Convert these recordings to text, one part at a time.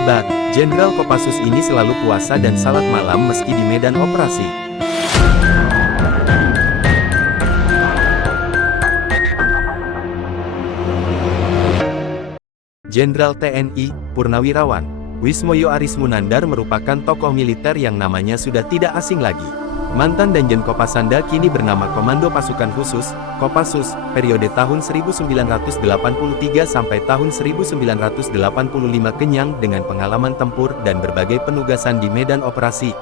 Hebat, Jenderal Kopassus ini selalu puasa dan salat malam meski di medan operasi. Jenderal TNI, Purnawirawan Wismoyo Arismunandar merupakan tokoh militer yang namanya sudah tidak asing lagi. Mantan Danjen Kopasanda kini bernama Komando Pasukan Khusus, Kopassus, periode tahun 1983 sampai tahun 1985 kenyang dengan pengalaman tempur dan berbagai penugasan di medan operasi.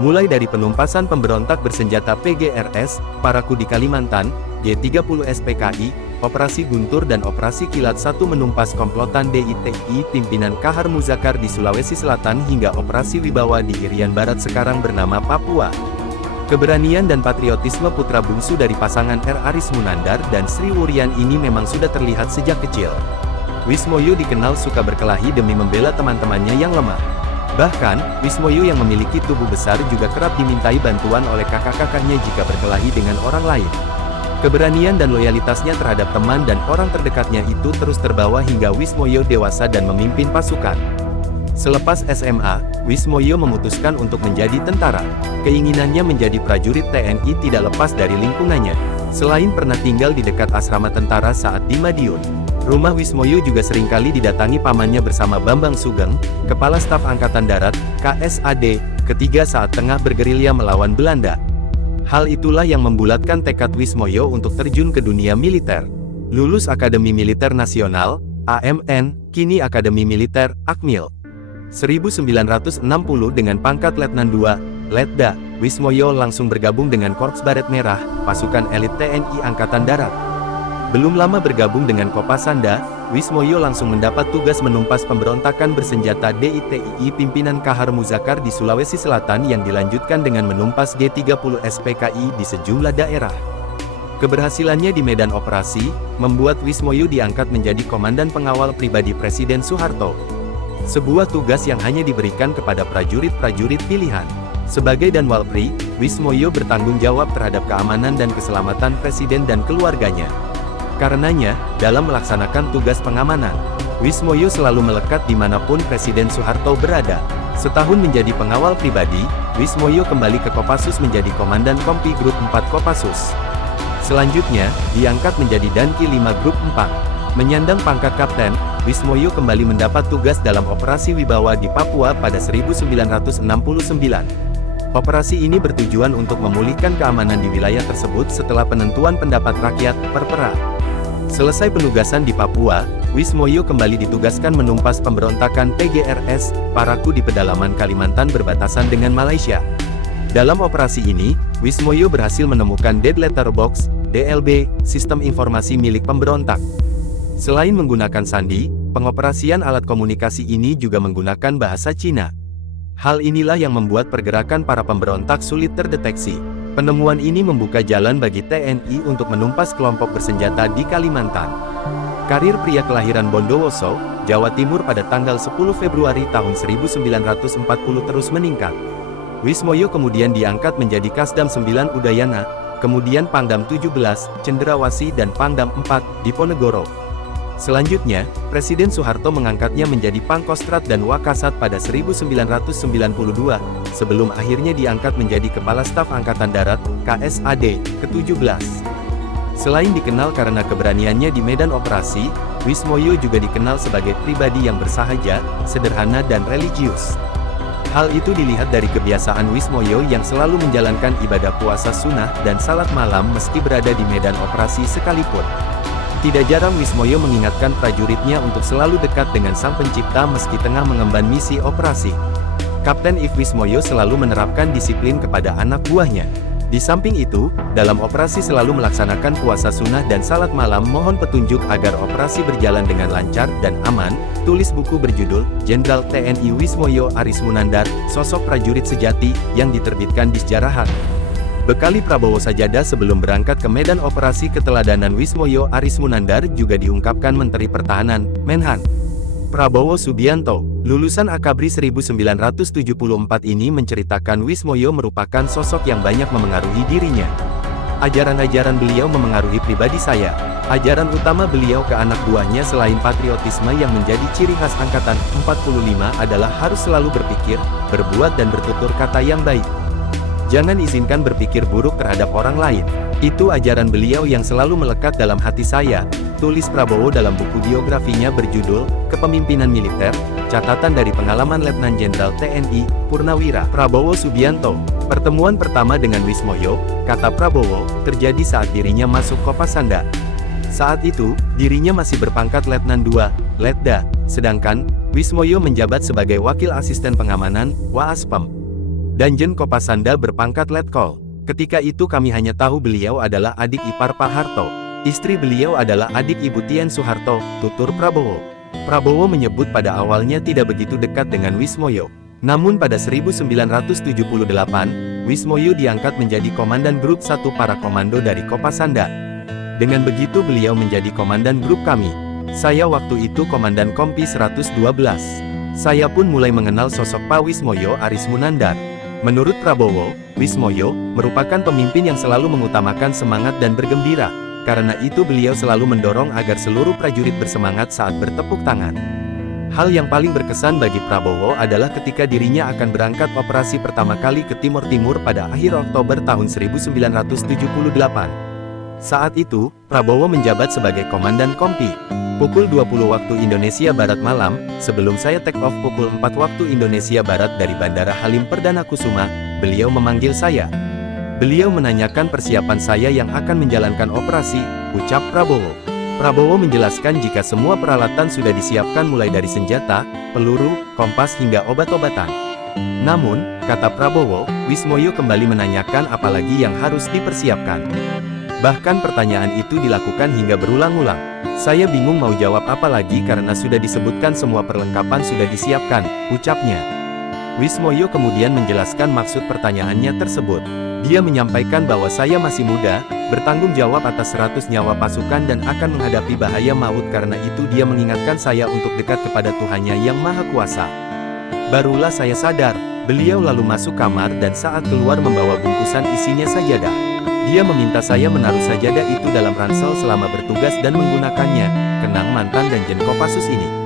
Mulai dari penumpasan pemberontak bersenjata PGRS, Paraku di Kalimantan, G30 SPKI, Operasi Guntur dan Operasi Kilat 1 menumpas komplotan DITI pimpinan Kahar Muzakar di Sulawesi Selatan hingga Operasi Wibawa di Irian Barat sekarang bernama Papua. Keberanian dan patriotisme putra bungsu dari pasangan R. Arismunandar dan Sri Wuryan ini memang sudah terlihat sejak kecil. Wismoyo dikenal suka berkelahi demi membela teman-temannya yang lemah. Bahkan, Wismoyo yang memiliki tubuh besar juga kerap dimintai bantuan oleh kakak-kakaknya jika berkelahi dengan orang lain. Keberanian dan loyalitasnya terhadap teman dan orang terdekatnya itu terus terbawa hingga Wismoyo dewasa dan memimpin pasukan. Selepas SMA, Wismoyo memutuskan untuk menjadi tentara. Keinginannya menjadi prajurit TNI tidak lepas dari lingkungannya. Selain pernah tinggal di dekat asrama tentara saat di Madiun, rumah Wismoyo juga seringkali didatangi pamannya bersama Bambang Sugeng, Kepala Staf Angkatan Darat, KSAD, ketiga saat tengah bergerilya melawan Belanda. Hal itulah yang membulatkan tekad Wismoyo untuk terjun ke dunia militer. Lulus Akademi Militer Nasional, AMN, kini Akademi Militer, Akmil. 1960 dengan pangkat Letnan II, Letda, Wismoyo langsung bergabung dengan Korps Baret Merah, pasukan elit TNI Angkatan Darat. Belum lama bergabung dengan Kopasanda, Wismoyo langsung mendapat tugas menumpas pemberontakan bersenjata DITI pimpinan Kahar Muzakar di Sulawesi Selatan yang dilanjutkan dengan menumpas G30 SPKI di sejumlah daerah. Keberhasilannya di medan operasi, membuat Wismoyo diangkat menjadi komandan pengawal pribadi Presiden Soeharto. Sebuah tugas yang hanya diberikan kepada prajurit-prajurit pilihan. Sebagai Danwalpri, Wismoyo bertanggung jawab terhadap keamanan dan keselamatan Presiden dan keluarganya. Karenanya, dalam melaksanakan tugas pengamanan, Wismoyo selalu melekat dimanapun Presiden Soeharto berada. Setahun menjadi pengawal pribadi, Wismoyo kembali ke Kopassus menjadi Komandan Kompi Grup 4 Kopassus. Selanjutnya, diangkat menjadi Danki 5 Grup 4. Menyandang pangkat Kapten, Wismoyo kembali mendapat tugas dalam Operasi Wibawa di Papua pada 1969. Operasi ini bertujuan untuk memulihkan keamanan di wilayah tersebut setelah penentuan pendapat rakyat, Perpera. Selesai penugasan di Papua, Wismoyo kembali ditugaskan menumpas pemberontakan PGRS, Paraku di pedalaman Kalimantan berbatasan dengan Malaysia. Dalam operasi ini, Wismoyo berhasil menemukan Dead Letter Box, DLB, sistem informasi milik pemberontak. Selain menggunakan sandi, pengoperasian alat komunikasi ini juga menggunakan bahasa Cina. Hal inilah yang membuat pergerakan para pemberontak sulit terdeteksi. Penemuan ini membuka jalan bagi TNI untuk menumpas kelompok bersenjata di Kalimantan. Karir pria kelahiran Bondowoso, Jawa Timur pada tanggal 10 Februari tahun 1940 terus meningkat. Wismoyo kemudian diangkat menjadi Kasdam 9 Udayana, kemudian Pangdam 17, Cenderawasih dan Pangdam 4, Diponegoro. Selanjutnya, Presiden Soeharto mengangkatnya menjadi Pangkostrat dan Wakasat pada 1992, sebelum akhirnya diangkat menjadi Kepala Staf Angkatan Darat, KSAD, ke-17. Selain dikenal karena keberaniannya di medan operasi, Wismoyo juga dikenal sebagai pribadi yang bersahaja, sederhana dan religius. Hal itu dilihat dari kebiasaan Wismoyo yang selalu menjalankan ibadah puasa sunnah dan salat malam meski berada di medan operasi sekalipun. Tidak jarang Wismoyo mengingatkan prajuritnya untuk selalu dekat dengan Sang Pencipta meski tengah mengemban misi operasi. Kapten If Wismoyo selalu menerapkan disiplin kepada anak buahnya. Di samping itu, dalam operasi selalu melaksanakan puasa sunnah dan salat malam mohon petunjuk agar operasi berjalan dengan lancar dan aman, tulis buku berjudul, Jenderal TNI Wismoyo Arismunandar, Sosok Prajurit Sejati, yang diterbitkan di Sejarahan. Bekali Prabowo Sajada sebelum berangkat ke medan operasi keteladanan Wismoyo Arismunandar juga diungkapkan Menteri Pertahanan, Menhan Prabowo Subianto. Lulusan Akabri 1974 ini menceritakan Wismoyo merupakan sosok yang banyak memengaruhi dirinya. Ajaran-ajaran beliau memengaruhi pribadi saya. Ajaran utama beliau ke anak buahnya selain patriotisme yang menjadi ciri khas Angkatan 45 adalah harus selalu berpikir, berbuat dan bertutur kata yang baik. Jangan izinkan berpikir buruk terhadap orang lain. Itu ajaran beliau yang selalu melekat dalam hati saya, tulis Prabowo dalam buku biografinya berjudul, Kepemimpinan Militer, catatan dari pengalaman Letnan Jenderal TNI, Purnawira Prabowo Subianto. Pertemuan pertama dengan Wismoyo, kata Prabowo, terjadi saat dirinya masuk Kopasanda. Saat itu, dirinya masih berpangkat Letnan II, Letda, sedangkan, Wismoyo menjabat sebagai Wakil Asisten Pengamanan, Waaspem. Danjen Kopasanda berpangkat Letkol. Ketika itu kami hanya tahu beliau adalah adik ipar Pak Harto. Istri beliau adalah adik Ibu Tien Soeharto, tutur Prabowo. Prabowo menyebut pada awalnya tidak begitu dekat dengan Wismoyo. Namun pada 1978, Wismoyo diangkat menjadi Komandan Grup 1 para komando dari Kopasanda. Dengan begitu beliau menjadi komandan grup kami. Saya waktu itu komandan Kompi 112. Saya pun mulai mengenal sosok Pak Wismoyo Arismunandar. Menurut Prabowo, Wismoyo merupakan pemimpin yang selalu mengutamakan semangat dan bergembira. Karena itu beliau selalu mendorong agar seluruh prajurit bersemangat saat bertepuk tangan. Hal yang paling berkesan bagi Prabowo adalah ketika dirinya akan berangkat operasi pertama kali ke Timur Timur pada akhir Oktober tahun 1978. Saat itu, Prabowo menjabat sebagai Komandan Kompi. Pukul 20 waktu Indonesia Barat malam, sebelum saya take off pukul 4 waktu Indonesia Barat dari Bandara Halim Perdana Kusuma, beliau memanggil saya. Beliau menanyakan persiapan saya yang akan menjalankan operasi, ucap Prabowo. Prabowo menjelaskan jika semua peralatan sudah disiapkan mulai dari senjata, peluru, kompas hingga obat-obatan. Namun, kata Prabowo, Wismoyo kembali menanyakan apalagi yang harus dipersiapkan. Bahkan pertanyaan itu dilakukan hingga berulang-ulang. Saya bingung mau jawab apa lagi karena sudah disebutkan semua perlengkapan sudah disiapkan, ucapnya. Wismoyo kemudian menjelaskan maksud pertanyaannya tersebut. Dia menyampaikan bahwa saya masih muda, bertanggung jawab atas 100 nyawa pasukan dan akan menghadapi bahaya maut, karena itu dia mengingatkan saya untuk dekat kepada Tuhannya yang Maha Kuasa. Barulah saya sadar, beliau lalu masuk kamar dan saat keluar membawa bungkusan isinya sajadah. Dia meminta saya menaruh sajadah itu dalam ransel selama bertugas dan menggunakannya, kenang mantan Danjen Kopassus ini.